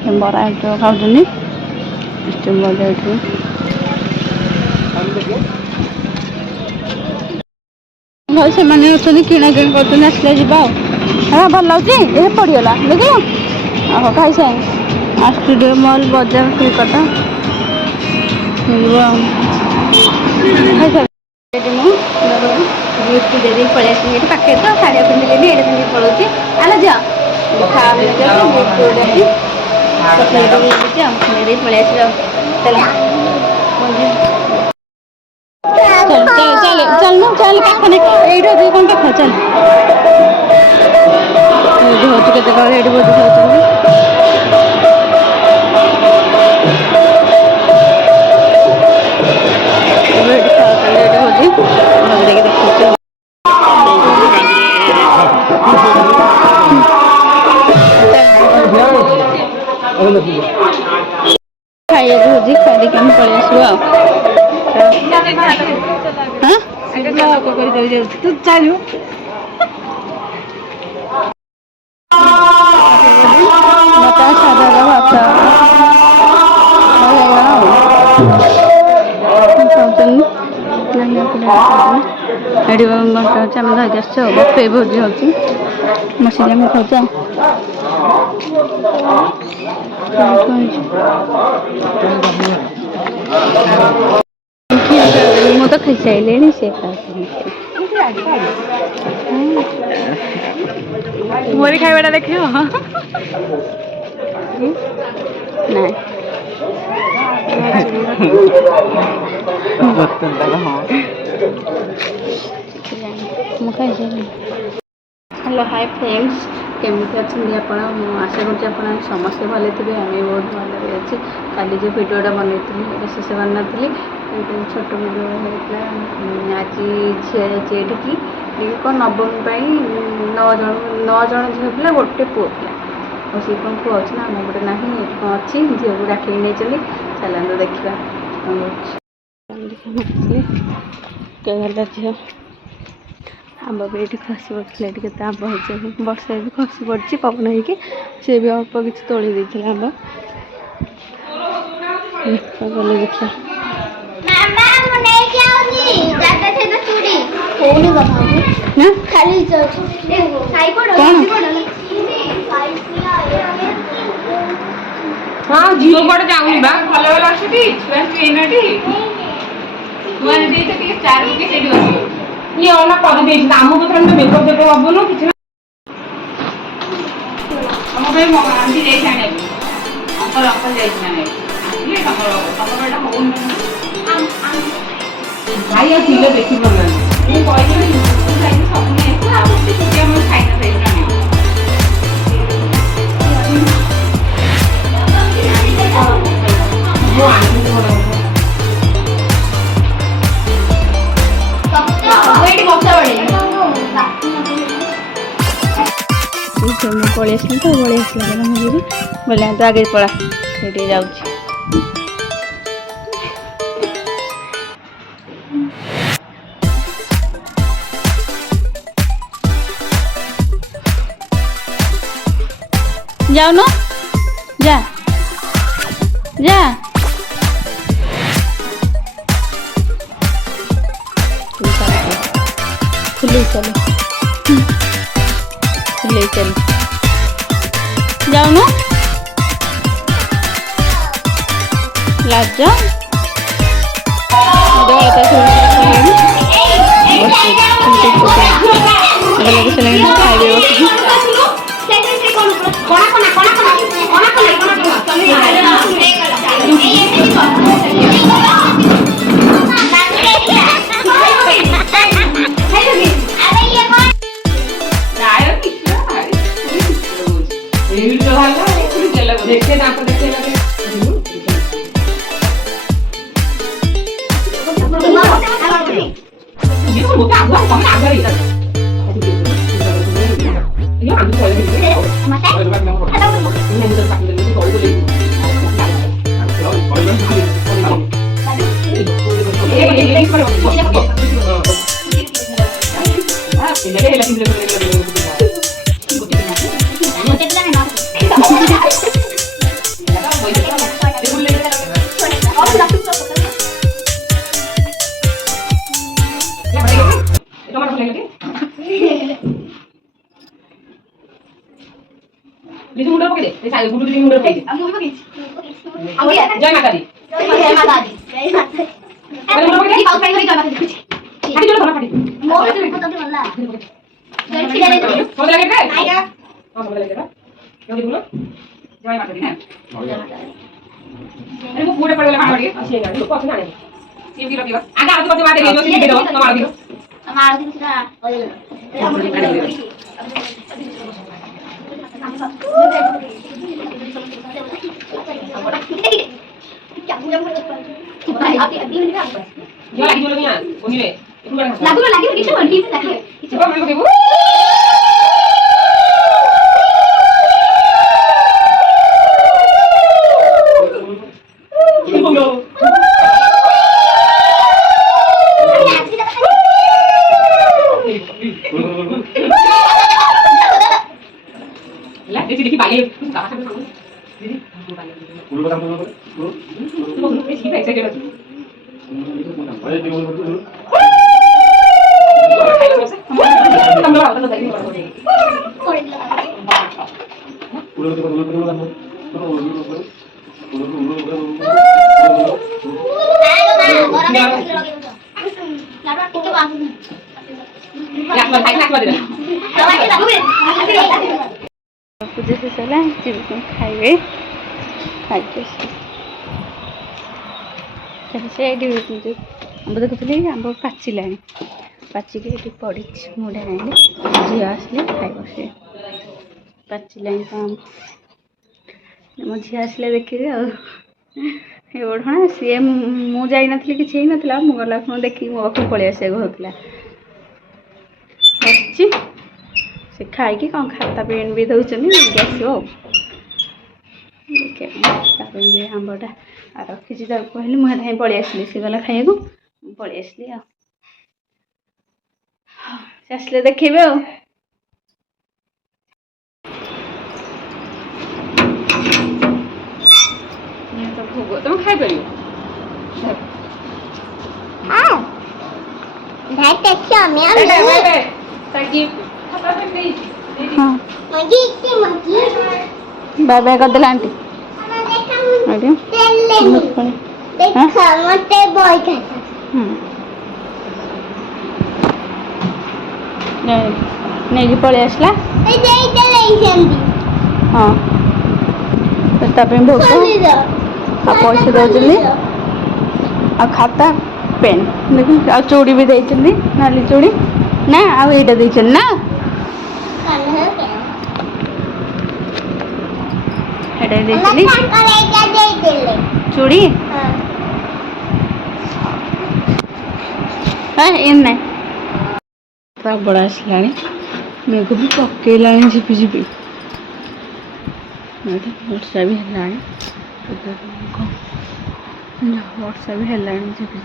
बरा खाऊँ बजा से किणाकिणी कर आसले जा भल लगे ये पड़गला देख आह खाई साए स्टूडियो मॉल बाजार कलकता मिल स्टूडियो दे पलि आस पाखे तो साड़ी पिंधि ये पिंधि पड़ोची आलो जा पलि आस चल चल चल चल ना चल पाखने ये कौन पाख चल होती के ये बोझ खाइए भोजी खाई कम पलि आसू तू चलू भात सादा भात ये बंटा आम धरके आस बफे भोजी होती बसिक आम खाऊ मु तो खाई सारे से मोरी खाइबाटा देख हेलो हाय फ्रेंड्स केमती अच्छे आप आशा कर समस्ते भले थे आम बहुत भल अच्छे काली जो भिडटा बनई शेष करना छोट भिडियो होता आज झील जाइए कौन नवमी 9 जन झील पिला गोटे पुओ पिला और सी कौन पुओ अच्छे ना आम गोटे ना कौन अच्छी झील को डाकिक नहीं चली चलते देखा झील आंब भी ये खसी पड़े के आंब हो वर्षा भी खसी पड़ी पवन होगी सी भी अल्प किसी तोली देते आंब गले देखा हाँ झील कड़े जाऊनी भल भल अच्छी चार ये वाला कर दे आम पत्र में मेकअप देते हबन कि आंटी जाने अंकल अंकल जाने भाई किलो देखी पारे पलि आस तो बड़ी आसला मुझे बोले तो आगे पड़ा ये जाऊँ जाओ न जा जा खुले चलो खुले चलो जाओ न लाज खाइबे देखते देखते ଲିଚୁ ମୁଣ୍ଡ ପକେଇ ଦେ ଏ ସାଇ ଗୁଡୁ ଦି ମୁଣ୍ଡ ପକେଇ ମୁଁ ବି ପକେଇଛି ଜୟ ମାତା ଦି ଜୟ ମାତା ଦି ଆରେ ମୁଣ୍ଡ ପକେଇ ଦେ ପାଉ ପାଇ ଜୟ ମାତା ଦି ଖାଲି ଜୋର ଧର ଖାଲି ମୋ ବି ମତେ ଭଲ ଜୟ ଥିଲା ରେ ସମୟ ଲାଗେ ରେ ନାଇକା ସମୟ ଲାଗେ ରେ ଜଲ୍ଦି ବୋଲ ଜୟ ମାତା ଦି ନା अरे वो पूरे पड़े वाला खाना पड़ेगा अच्छी है लोग पसंद आने सीम की रोटी का आगे आलू बच्चे बातें नहीं सीम दे दो हमारा दियो हमारा दिन सीधा जो लगी जो लगी यार उन्हीं में इतना बड़ा लागू किसी बंटी से लगी किसी को मेरे को देखो ला देखी बाले कहां से बोल दीदी बोल बता बोल इसकी एक्साइटेड है पूजा शेष है जीवन खाइबे खाइके से ये आंब देखुली आंब पाचिला पाचिक ये पड़ी मुझे आनी झी आसले खाइब से पाचिला तो आंब मो झी आसले देखिए ये ओढ़ा सी मुझे नी कि ना मुझे गला देखिए मो पाख पलि आस होता बस से खाई कौन खाता पेन भी दौरान आसो देखिए आंबटा रखी कहली मुझे पलि आसली सी गला खाइबू पलि आसली आसले देखिए तो भोग तुम खाई पार बाय बाय कर दे आंटी नहीं पलि आसला हाँ भोग पैसा दौरान आ खाता पेन देख आ चूड़ी भी देती नाली चूड़ी ना आईटा देते ना चूड़ी प्रबल आसला मेघ भी पकईला झिपी झिपी वर्षा भी है वर्षा भी है झिपी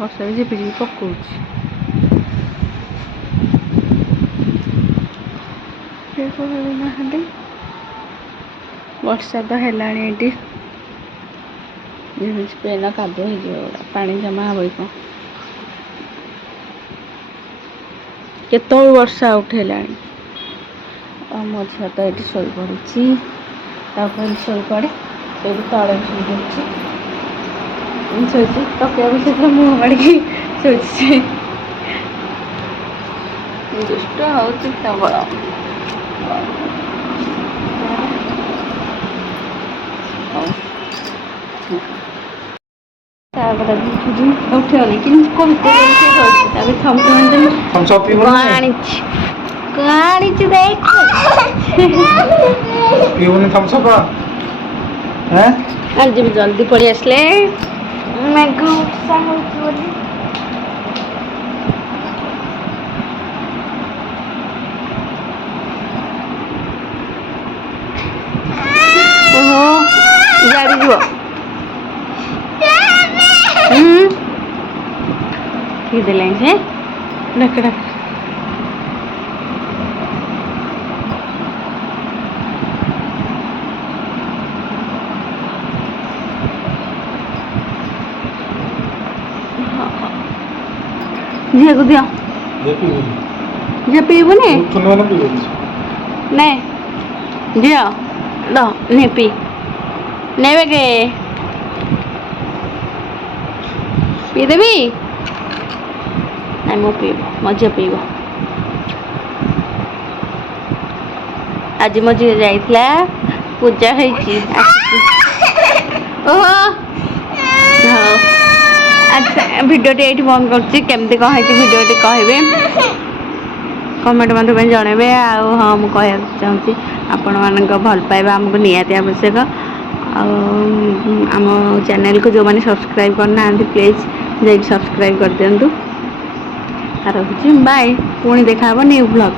वर्षा भी झिपी झिपी पकाऊ वर्षा तो है पेन कादुआ हो पा जमा हम केत वर्षा उठेला मो झील तो ये शो पड़ी शो पड़े से तले शोची तकिया भी से मुँह माड़ी शोची दुष्ट हूँ सबल उठेनि कि आज भी जल्दी पड़ी आसले गाड़ी जीव से डक डक हाँ ଝିଅକୁ ଦିଅ ଝିଅ ପିଇବୁନି ନେ ଝିଅ ଦ ନେ ନେବେ କେ ପିଇଦେବି ନାଇଁ ମୁଁ ପିଇବ ମୋ ଝିଅ ପିଇବ ଆଜି ମୋ ଝିଅ ଯାଇଥିଲା ପୂଜା ହେଇଛି ଆସିଛି ଓହୋ ହଉ ଆଚ୍ଛା ଭିଡ଼ିଓଟି ଏଇଠି ବନ୍ଦ କରୁଛି କେମିତି କ'ଣ ହେଇଛି ଭିଡ଼ିଓଟି କହିବେ କମେଣ୍ଟ ମଧ୍ୟ ପାଇଁ ଜଣାଇବେ ଆଉ ହଁ ମୁଁ କହିବାକୁ ଚାହୁଁଛି ଆପଣମାନଙ୍କ ଭଲ ପାଇବା ଆମକୁ ନିହାତି ଆବଶ୍ୟକ ଆଉ ଆମ ଚ୍ୟାନେଲକୁ ଯେଉଁମାନେ ସବସ୍କ୍ରାଇବ୍ କରିନାହାନ୍ତି ପ୍ଲିଜ୍ ଯାଇକି ସବସ୍କ୍ରାଇବ୍ କରିଦିଅନ୍ତୁ ରଖୁଛି ବାଏ ପୁଣି ଦେଖା ହେବ ନ୍ୟୁ ବ୍ଲଗ୍